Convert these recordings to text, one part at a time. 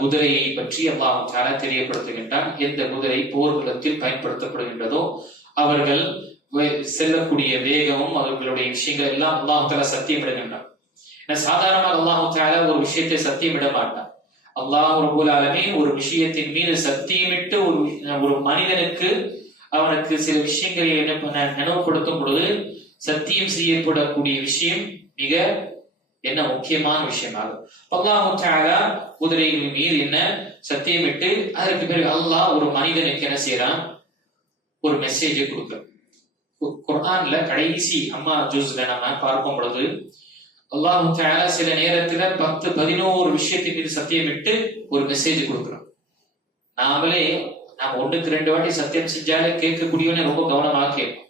குதிரையை பற்றி அல்லாஹு தாலா தெரியப்படுத்துகின்றான் எந்த குதிரை போர்க்களத்தில் பயன்படுத்தப்படுகின்றதோ அவர்கள் செல்லக்கூடிய வேகமும் அவர்களுடைய விஷயங்கள் எல்லாம் அல்லாஹு தாலா சத்தியமிடுகின்றான் ஏன்னா சாதாரணமாக அல்லாஹு தாலா ஒரு விஷயத்தை சத்தியமிட மாட்டான் அல்லாஹ் ரபுல் ஒரு விஷயத்தின் மீது சத்தியமிட்டு ஒரு ஒரு மனிதனுக்கு அவனுக்கு சில விஷயங்களை என்ன நினைவுபடுத்தும் பொழுது சத்தியம் செய்யப்படக்கூடிய விஷயம் மிக என்ன முக்கியமான விஷயமாகும். அல்லாஹு தஆலா குதிரையின் மீது என்ன சத்தியமிட்டு அதற்கு பிறகு அல்லாஹ் ஒரு மனிதனுக்கு என்ன செய்யறான் ஒரு மெசேஜை கொடுக்குறான். கு- குர்ஆன்ல கடைசி அம்மா ஜூஸ்ல நம்ம பார்க்கும் பொழுது அல்லாஹு சில நேரத்துல பத்து பதினோரு விஷயத்தின் மீது சத்தியமிட்டு ஒரு மெசேஜ் கொடுக்குறான். நாமளே நாம் ஒண்ணுக்கு ரெண்டு வாட்டி சத்தியம் செஞ்சாலே கேட்கக்கூடியவனே ரொம்ப கவனமாக கேட்போம்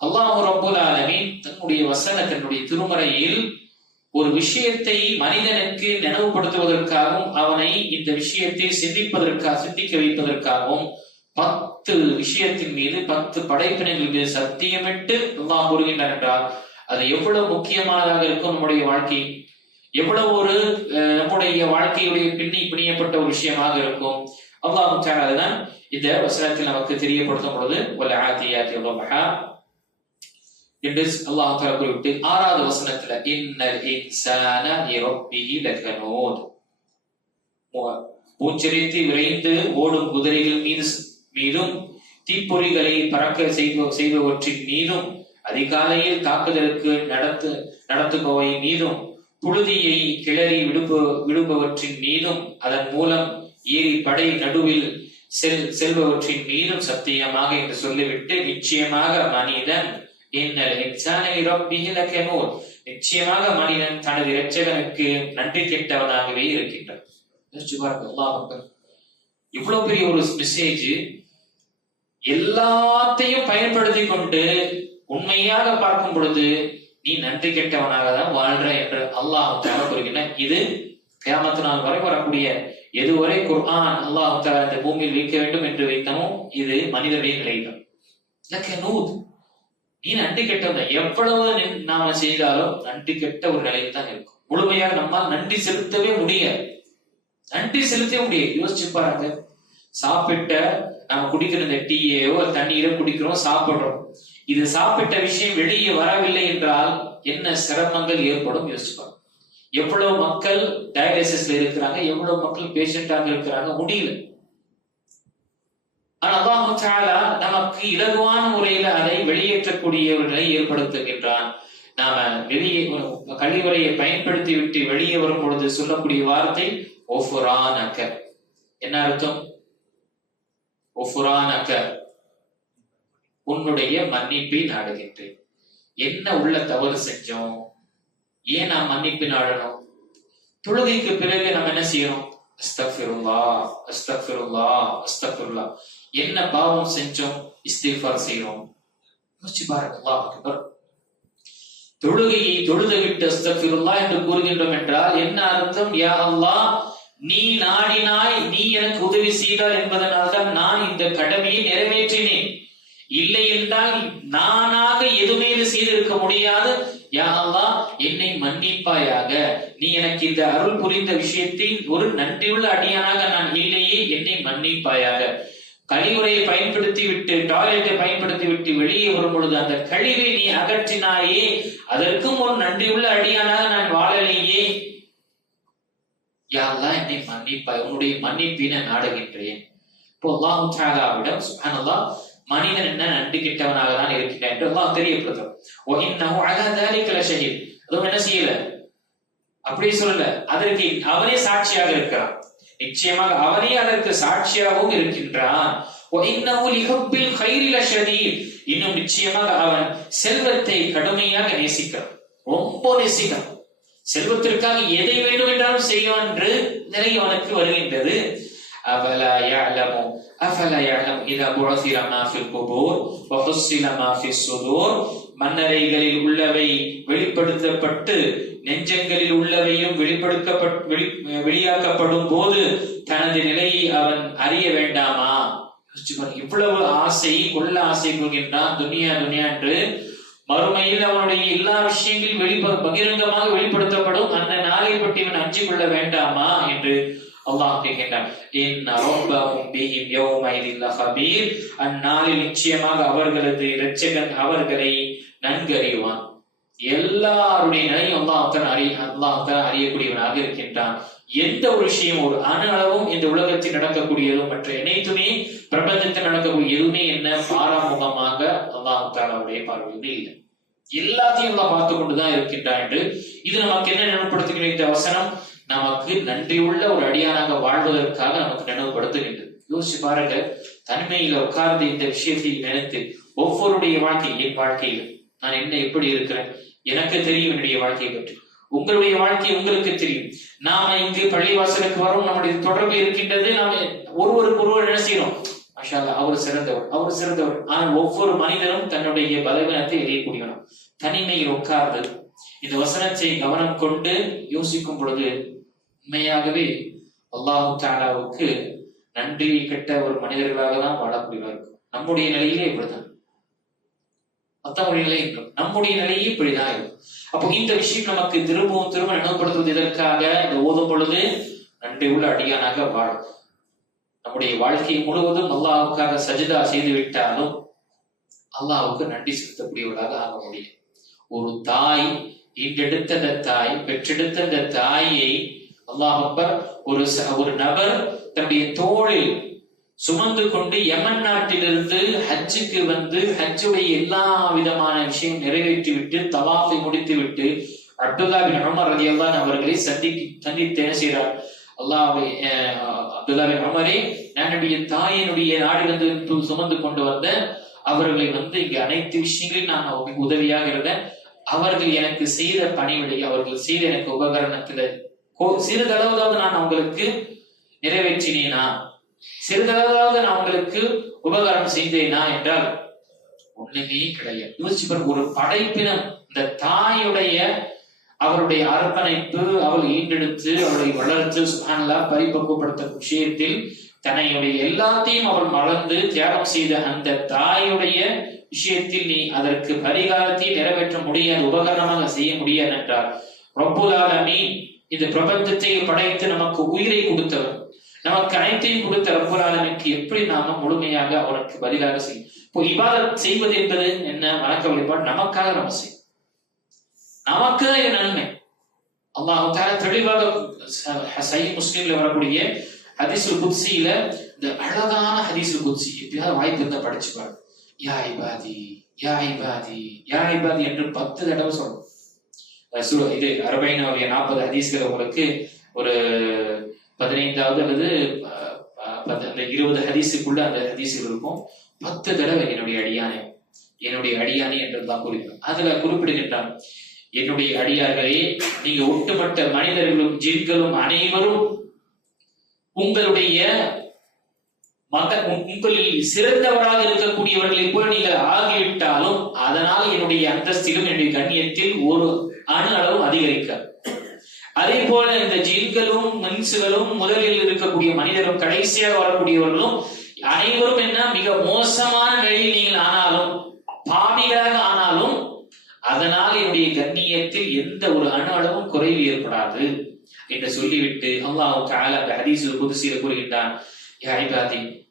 அல்லாஹ் ரொம்ப ஆலமி தன்னுடைய வசன தன்னுடைய திருமறையில் ஒரு விஷயத்தை மனிதனுக்கு நினைவுபடுத்துவதற்காகவும் அவனை இந்த விஷயத்தை சிந்திப்பதற்காக சிந்திக்க வைப்பதற்காகவும் பத்து விஷயத்தின் மீது பத்து படைப்பினங்கள் மீது சத்தியமிட்டு அல்லாஹ் கூறுகின்றார் என்றால் அது எவ்வளவு முக்கியமானதாக இருக்கும் நம்முடைய வாழ்க்கை? எவ்வளவு ஒரு அஹ், நம்முடைய வாழ்க்கையுடைய பின்னி பிணியப்பட்ட ஒரு விஷயமாக இருக்கும்? அல்லாஹ் அதுதான் இந்த வசனத்தில் நமக்கு தெரியப்படுத்தும் பொழுது வல ஆதியாத்தி என்று அல்லாஹ் தஆலா குறிப்பிட்டு ஆறாவது வசனத்துல இன்னல் இன்சான லிரப்பிஹி லகனூத் பூச்சரித்து விரைந்து ஓடும் குதிரைகள் மீது மீதும் தீப்பொறிகளை பறக்க செய்ப செய்பவற்றின் மீதும் அதிகாலையில் தாக்குதலுக்கு நடத்து நடத்துபவை மீதும் புழுதியை கிளறி விடுப விடுபவற்றின் மீதும் அதன் மூலம் ஏறி படை நடுவில் செல் செல்பவற்றின் மீதும் சத்தியமாக என்று சொல்லிவிட்டு நிச்சயமாக மனிதன் இன்னல் இன்சான லிரப்பிஹி லகனூத் நிச்சயமாக மனிதன் தனது இரட்சகனுக்கு நன்றி கெட்டவனாகவே இருக்கின்றான். யோசிச்சு பாருங்க அல்லாஹ் இவ்வளவு பெரிய ஒரு மெசேஜ் எல்லாத்தையும் பயன்படுத்தி கொண்டு உண்மையாக பார்க்கும் பொழுது நீ நன்றி கெட்டவனாக தான் வாழ்ற என்று அல்லாஹ் கூறுகின்ற கூறுகின்றான். இது கியாமத்து நாள் வரை வரக்கூடிய எதுவரை குர்ஆன் அல்லாஹ் இந்த பூமியில் வைக்க வேண்டும் என்று வைத்தனோ இது மனிதனுடைய நிலைதான். லகனூத். நீ நன்றி கெட்டவன் எவ்வளவு நின்- நாம செய்தாலும் நன்றி கெட்ட ஒரு நிலையில் தான் இருக்கும். முழுமையாக நம்மால் நன்றி செலுத்தவே முடியாது. நன்றி செலுத்தவே முடியாது. யோசிச்சு பாருங்க. சாப்பிட்ட நம்ம குடிக்கிற இந்த டீயோ தண்ணீரோ குடிக்கிறோம் சாப்பிடுறோம். இது சாப்பிட்ட விஷயம் வெளியே வரவில்லை என்றால் என்ன சிரமங்கள் ஏற்படும்? யோசிச்சுப்பாங்க எவ்வளவு மக்கள் டயாலிசிஸ்ல இருக்கிறாங்க எவ்வளவு மக்கள் பேஷண்டாக இருக்கிறாங்க முடியல. அல்லாஹு தஆலா நமக்கு இலகுவான முறையில அதை வெளியேற்றக்கூடியவர்களை ஏற்படுத்துகின்றான். நாம வெளியே கழிவறையை பயன்படுத்தி விட்டு வெளியே வரும் பொழுது சொல்லக்கூடிய வார்த்தை ஒஃபுரானக என்ன அர்த்தம்? ஒஃபுரானக உன்னுடைய மன்னிப்பை நாடுகின்றேன். என்ன உள்ள தவறு செஞ்சோம்? ஏன் நாம் மன்னிப்பு நாடணும்? தொழுகைக்கு பிறகு நம்ம என்ன செய்யறோம் அஸ்தக்ஃபிருல்லா அஸ்தக்ஃபிருல்லா அஸ்தக்ஃபிருல்லா என்ன பாவம் செஞ்சோம்? இஸ்திஃபார் செய்யறோம் யோசிச்சு பாருங்க அல்லாஹ் அக்பர். தொழுகையை தொழுது விட்டு அஸ்தக்ஃபிருல்லா என்று கூறுகின்றோம் என்றால் என்ன அர்த்தம்? யா அல்லாஹ் நீ நாடினாய் நீ எனக்கு உதவி செய்தார் என்பதனால்தான் நான் இந்த கடமையை நிறைவேற்றினேன். இல்லை என்றால் நானாக எதுவுமே செய்திருக்க முடியாது. யா என்னை மன்னிப்பாயாக. நீ எனக்கு இந்த அருள் புரிந்த விஷயத்தை ஒரு நன்றியுள்ள அடியானாக நான் இல்லையே என்னை மன்னிப்பாயாக. கழிவுறையை பயன்படுத்தி விட்டு டாய்லெட்டை பயன்படுத்தி விட்டு வெளியே வரும் பொழுது அந்த கழிவை நீ அகற்றினாயே அதற்கும் ஒரு நன்றியுள்ள அடியானாக நான் வாழலையே. யாரெல்லாம் என்னை மன்னிப்பாய். உன்னுடைய மன்னிப்பினை நாடுகின்றேன். இப்போ அல்லாஹு தாலாவிடம் மனிதன் என்ன நன்றி கிட்டவனாக தான் இருக்கிறான் என்று அல்லாஹ் தெரியப்படுத்தும் ஓ அலா தாலிகல ஷஹீத். அதுவும் என்ன செய்யல? அப்படி சொல்லல. அதற்கு அவனே சாட்சியாக இருக்கிறான். நிச்சயமாக அவனே அதற்கு சாட்சியாகவும் இருக்கின்றான். ஓ இன்னஹு கைரில கைரி இன்னும் நிச்சயமாக அவன் செல்வத்தை கடுமையாக நேசிக்கிறான். ரொம்ப நேசிக்கிறான். செல்வத்திற்காக எதை வேண்டும் என்றாலும் செய்யும் என்று நிலை அவனுக்கு வருகின்றது. أفلا يعلم أفلا يعلم إذا بعثر ما في القبور وحصل ما في الصدور மன்னரைகளில் உள்ளவை வெளிப்படுத்தப்பட்டு நெஞ்சங்களில் உள்ளவையும் வெளிப்படுத்தப்பட் வெளி வெளியாக்கப்படும் போது தனது நிலையை அவன் அறிய வேண்டாமா யோசிச்சு பாருங்க, இவ்வளவு ஆசை கொள்ள ஆசை கொள்கின்றான் துனியா துனியா என்று மறுமையில் அவனுடைய எல்லா விஷயங்களும் வெளிப்ப பகிரங்கமாக வெளிப்படுத்தப்படும் அந்த நாளை பற்றி இவன் அஞ்சு கொள்ள வேண்டாமா என்று அல்லாஹ் கேட்கின்றான் அந்நாளில் நிச்சயமாக அவர்களது இரட்சகன் அவர்களை நன்கறிவான். எல்லாருடைய நிலையும் அல்லாஹ் அறி அல்லாஹ் அறியக்கூடியவனாக இருக்கின்றான். எந்த ஒரு விஷயம் ஒரு அணு அளவும் இந்த உலகத்தில் நடக்கக்கூடியதும் மற்ற அனைத்துமே பிரபஞ்சத்தில் நடக்கக்கூடிய எதுவுமே என்ன பாராமுகமாக அல்லாஹ் தாலாவுடைய இல்லை. எல்லாத்தையும் எல்லாம் பார்த்து கொண்டுதான் இருக்கின்றான் என்று இது நமக்கு என்ன நினைவுபடுத்துகிற இந்த வசனம்? நமக்கு நன்றியுள்ள ஒரு அடியானாக வாழ்வதற்காக நமக்கு நினைவுபடுத்துகின்றது. யோசிச்சு பாருங்க தனிமையில உட்கார்ந்து இந்த விஷயத்தை நினைத்து ஒவ்வொருடைய வாழ்க்கை என் வாழ்க்கையில நான் என்ன எப்படி இருக்கிறேன்? எனக்கு தெரியும் என்னுடைய வாழ்க்கையை பற்றி. உங்களுடைய வாழ்க்கை உங்களுக்கு தெரியும். நாம இங்கு பள்ளிவாசலுக்கு வரும் நம்முடைய தொடர்பு இருக்கின்றது நாம ஒருவருக்கு ஒருவர் என்ன செய்யறோம்? அவர் சிறந்தவர் அவர் சிறந்தவர். ஆனால் ஒவ்வொரு மனிதனும் தன்னுடைய பலவீனத்தை எரியக்கூடியவனும் தனிமையில் உட்கார்ந்து இந்த வசனத்தை கவனம் கொண்டு யோசிக்கும் பொழுது உண்மையாகவே அல்லாஹு தாலாவுக்கு நன்றி கெட்ட ஒரு மனிதர்களாக தான் வாழக்கூடியவா இருக்கும். நம்முடைய நிலையிலே இப்படிதான் மற்றவருடைய நிலை இருக்கும் நம்முடைய நிலையே இப்படிதான் இருக்கும் அப்போ இந்த விஷயம் நமக்கு திரும்பவும் திரும்ப நினைவுபடுத்துவது இதற்காக இந்த ஓதும் பொழுது நன்றி உள்ள அடியானாக வாழும். நம்முடைய வாழ்க்கை முழுவதும் அல்லாஹுக்காக சஜிதா செய்து விட்டாலும் அல்லாஹுக்கு நன்றி செலுத்தக்கூடியவர்களாக ஆக முடியும். ஒரு தாய் ஈண்டெடுத்த அந்த தாய் பெற்றெடுத்த அந்த தாயை அல்லாஹ் அக்பர் ஒரு ச- ஒரு நபர் தன்னுடைய தோளில் சுமந்து கொண்டு யமன் நாட்டிலிருந்து ஹஜ்ஜுக்கு வந்து ஹஜ்ஜுடைய எல்லா விதமான விஷயம் நிறைவேற்றி விட்டு தவாஃபை முடித்து விட்டு அப்துல்லா பின் உமர் ரலியல்லாஹு அவர்களை சந்தி சந்தித்து என்ன செய்கிறார் அல்லாஹை அப்துல்லா பின் உமரே நான் என்னுடைய தாயினுடைய நாடிலிருந்து சுமந்து கொண்டு வந்த அவர்களை வந்து இங்கே அனைத்து விஷயங்களையும் நான் அவங்களுக்கு உதவியாக இருந்தேன். அவர்கள் எனக்கு செய்த பணிவிடை அவர்கள் செய்த எனக்கு உபகரணத்துல கோ- சிறிதளவுதாவது நான் உங்களுக்கு நிறைவேற்றினேனா? சிறிதளவாவது நான் உங்களுக்கு உபகாரம் செய்தேனா என்றால் ஒண்ணுமே கிடையாது. யோசிச்சு பாருங்க ஒரு படைப்பினம் இந்த தாயுடைய அவருடைய அர்ப்பணிப்பு அவள் ஈண்டெடுத்து அவளை வளர்த்து சுகானலா பரிபக்குவப்படுத்த விஷயத்தில் தன்னையுடைய எல்லாத்தையும் அவள் வளர்ந்து தியாகம் செய்த அந்த தாயுடைய விஷயத்தில் நீ அதற்கு பரிகாரத்தை நிறைவேற்ற முடியாது உபகரணமாக செய்ய முடியாது என்றார். ரப்புல் ஆலமீன் இந்த பிரபஞ்சத்தை படைத்து நமக்கு உயிரை கொடுத்தவர். நமக்கு அனைத்தையும் கொடுத்த ரப்புல் எப்படி நாம முழுமையாக அவனுக்கு பதிலாக செய்யும் இப்போ இபாதத் செய்வது என்பது என்ன? வணக்க வழிபாடு நமக்காக நம்ம செய்யும் நமக்கு தான் இது நன்மை. அல்லாஹ் தெளிவாக சை முஸ்லீம்ல வரக்கூடிய ஹதீஸுல் குத்சியில இந்த அழகான ஹதீஸுல் குத்சி எப்பயாவது வாய்ப்பு இருந்தா படிச்சு பாரு யா இபாதி யா இபாதி யா இபாதி என்று பத்து தடவை சொல்லணும். இது அரபைனாவுடைய நாற்பது ஹதீஸ்கள் உங்களுக்கு ஒரு பதினைந்தாவது அல்லது அஹ், அந்த இருபது ஹதீஸுக்குள்ள அந்த ஹதீஸுகள் இருக்கும். பத்து தடவை என்னுடைய அடியானே என்னுடைய அடியானே என்றுதான் குறிப்பிடும் அதுல குறிப்பிடுகின்றான் என்னுடைய அடியார்களே நீங்க ஒட்டுமொத்த மனிதர்களும் ஜின்களும் அனைவரும் உங்களுடைய மக உங்களில் சிறந்தவராக இருக்கக்கூடியவர்களை போல நீங்கள் ஆகிவிட்டாலும் அதனால் என்னுடைய அந்தஸ்திலும் என்னுடைய கண்ணியத்தில் ஒரு அணு அளவும் அதிகரிக்க அதே போல இந்த ஜீன்களும் மனுஷர்களும் முதலில் இருக்கக்கூடிய மனிதரும் கடைசியாக வரக்கூடியவர்களும் அனைவரும் என்ன மிக மோசமான நிலையில் நீங்கள் ஆனாலும் பாவியாக ஆனாலும் அதனால் என்னுடைய கண்ணியத்தில் எந்த ஒரு அணு அளவும் குறைவு ஏற்படாது என்று சொல்லிவிட்டு அல்லாஹ் தஆலா அந்த ஹதீஸில் குதுசியில் கூறுகின்றான்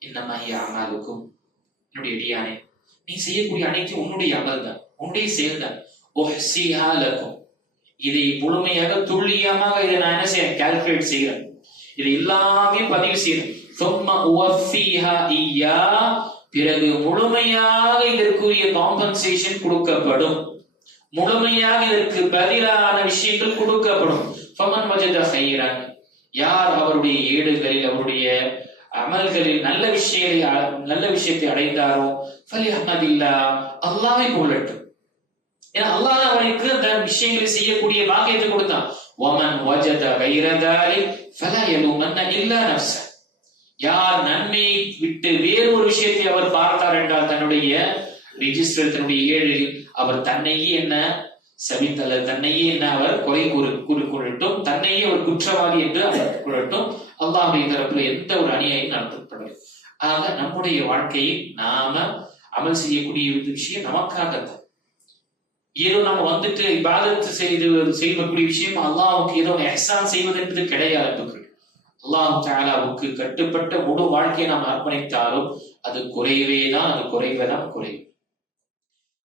இன்னமாகி ஆனாலுக்கும் என்னுடைய இடியானே நீ செய்யக்கூடிய அனைத்து உன்னுடைய அமல் தான் உன்னுடைய செயல் தான் லக்கும் இதை முழுமையாக துல்லியமாக இதை நான் என்ன செய்யறேன் கால்குலேட் செய்யறேன் இது எல்லாமே பதிவு செய்யறேன் பிறகு முழுமையாக இதற்குரிய காம்பன்சேஷன் கொடுக்கப்படும். முழுமையாக இதற்கு பதிலான விஷயங்கள் கொடுக்கப்படும். யார் அவருடைய ஏடுகளில் அவருடைய அமல்களில் நல்ல விஷயத்தை நல்ல விஷயத்தை அடைந்தாரோ ஃபலி அஹ்மதில்லா அல்லாஹ்வை புகழட்டும். ஏன்னா அல்லாஹ் அவனுக்கு அந்த விஷயங்களை செய்யக்கூடிய பாக்கியத்தை கொடுத்தான். ஒமன் வஜத வைரதாரி ஃபலா யலுமன்ன இல்லா நஃப்ஸ. யார் நன்மையை விட்டு வேறொரு ஒரு விஷயத்தை அவர் பார்த்தார் என்றால் தன்னுடைய ரிஜிஸ்டர் தன்னுடைய ஏழில் அவர் தன்னையே என்ன சபித்தல்ல தன்னையே என்ன அவர் குறை கூறு கூறு கொள்ளட்டும். தன்னையே ஒரு குற்றவாளி என்று அவர் கொள்ளட்டும் அல்லாஹ்வுடைய தரப்புல எந்த ஒரு அநியாயம் நடத்தப்படவில்லை. ஆக நம்முடைய வாழ்க்கையை நாம அமல் செய்யக்கூடிய ஒரு விஷயம் நமக்காக ஏதோ நம்ம வந்துட்டு இபாதத்து செய்து செய்யக்கூடிய விஷயம் அல்லாவுக்கு ஏதோ எஹ்சான் செய்வது என்பது கிடையாது அல்லாஹ் தாலாவுக்கு கட்டுப்பட்ட முழு வாழ்க்கையை நாம் அர்ப்பணித்தாலும் அது குறைவே தான் அது குறைவே தான் குறையும்.